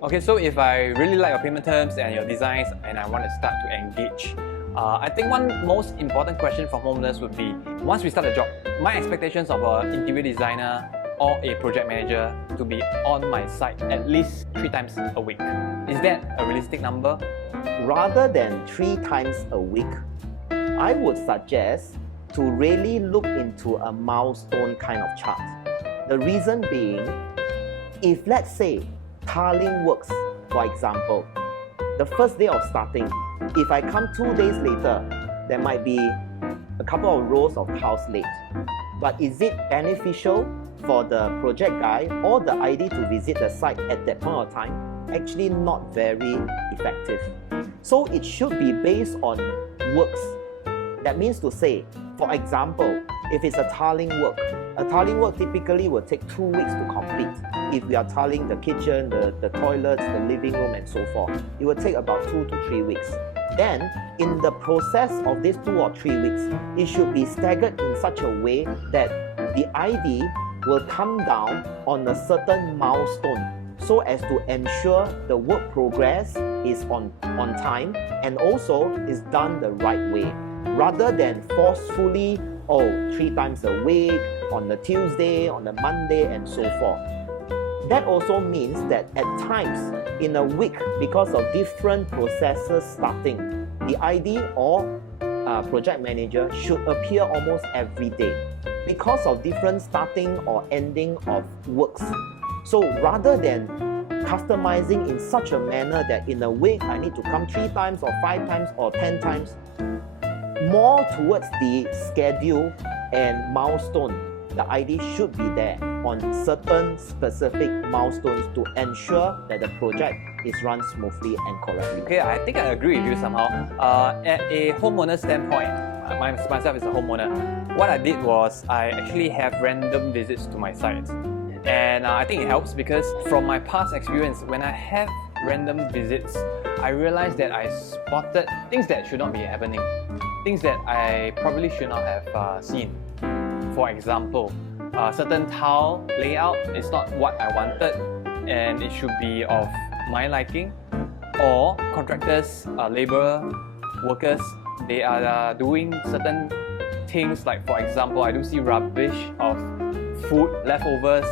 Okay, so if I really like your payment terms and your designs and I want to start to engage, I think one most important question for homeowners would be, once we start the job, my expectations of an interior designer or a project manager to be on my site at least 3 times a week. Is that a realistic number? Rather than 3 times a week, I would suggest to really look into a milestone kind of chart. The reason being, if let's say tiling works, for example, the first day of starting, if I come 2 days later, there might be a couple of rows of tiles late. But is it beneficial for the project guy or the ID to visit the site at that point of time? Actually not very effective. So it should be based on works. That means to say, for example, if it's a tiling work typically will take 2 weeks to complete. If we are tiling the kitchen, the toilets, the living room and so forth, it will take about 2 to 3 weeks. Then, in the process of these 2 or 3 weeks, it should be staggered in such a way that the ID will come down on a certain milestone so as to ensure the work progress is on time and also is done the right way, rather than forcefully 3 times a week, on the Tuesday, on the Monday and so forth. That also means that at times in a week, because of different processes starting, the ID or project manager should appear almost every day because of different starting or ending of works. So rather than customizing in such a manner that in a week I need to come 3 times or 5 times or 10 times, more towards the schedule and milestone, the ID should be there on certain specific milestones to ensure that the project is run smoothly and correctly. Okay, I think I agree with you somehow. At a homeowner standpoint, myself as a homeowner, what I did was I actually have random visits to my site. And I think it helps because from my past experience, when I have random visits, I realized that I spotted things that should not be happening, things that I probably should not have seen. For example, certain tile layout is not what I wanted and it should be of my liking, or contractors, labor, workers, they are doing certain things like, for example, I do see rubbish of food leftovers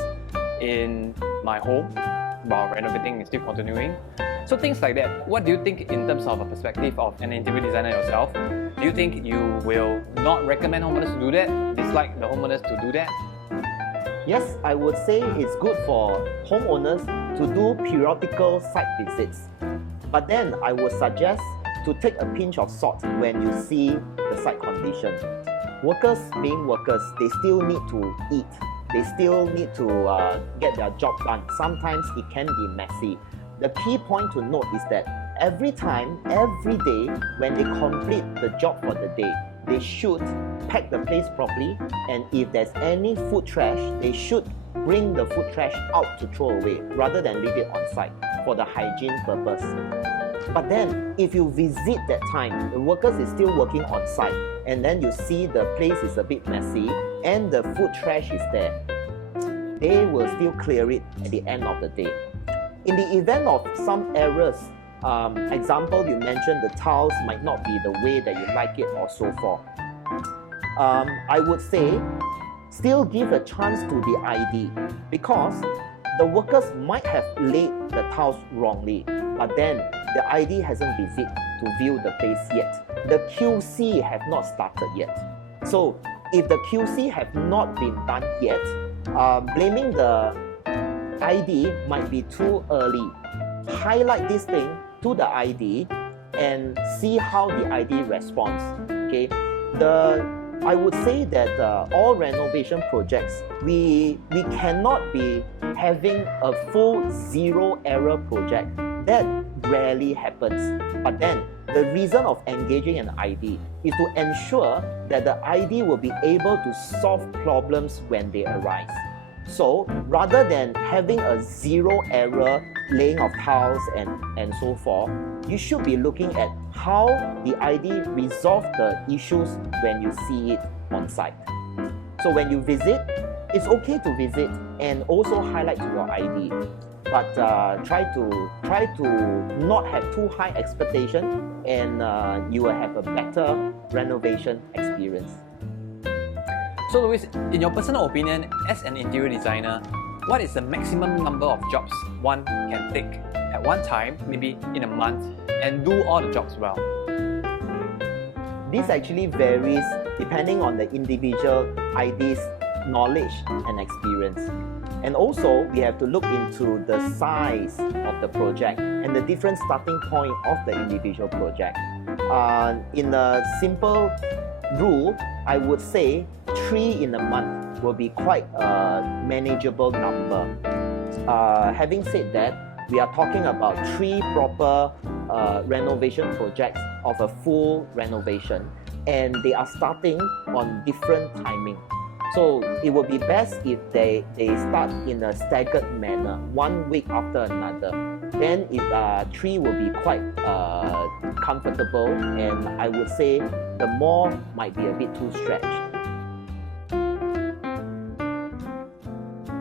in my home while renovating is still continuing. So things like that. What do you think in terms of a perspective of an interior designer yourself? Do you think you will not recommend homeowners to do that? Dislike the homeowners to do that? Yes, I would say it's good for homeowners to do periodical site visits. But then I would suggest to take a pinch of salt when you see the site condition. Workers being workers, they still need to eat. They still need to get their job done. Sometimes it can be messy. The key point to note is that every time, every day, when they complete the job for the day, they should pack the place properly, and if there's any food trash, they should bring the food trash out to throw away rather than leave it on site for the hygiene purpose. But then, if you visit that time, the workers is still working on site, and then you see the place is a bit messy and the food trash is there, they will still clear it at the end of the day. In the event of some errors, example, you mentioned the tiles might not be the way that you like it or so forth. I would say still give a chance to the ID, because the workers might have laid the tiles wrongly, but then the ID hasn't visited to view the place yet. The QC have not started yet. So if the QC have not been done yet, blaming the ID might be too early. Highlight this thing to the ID and see how the ID responds. Okay, I would say that all renovation projects, we cannot be having a full zero error project. That rarely happens. But then the reason of engaging an ID is to ensure that the ID will be able to solve problems when they arise. So rather than having a zero error laying of tiles and so forth, you should be looking at how the ID resolve the issues when you see it on site. So when you visit, it's okay to visit and also highlight to your ID. but try to not have too high expectation, and you will have a better renovation experience. So Louis, in your personal opinion, as an interior designer, what is the maximum number of jobs one can take at one time, maybe in a month, and do all the jobs well? This actually varies depending on the individual ID's knowledge and experience. And also, we have to look into the size of the project and the different starting point of the individual project. In a simple rule, I would say 3 in a month will be quite a manageable number. Having said that, we are talking about 3 proper renovation projects of a full renovation, and they are starting on different timing. So it would be best if they start in a staggered manner, 1 week after another. Then 3 will be quite comfortable, and I would say the more might be a bit too stretched.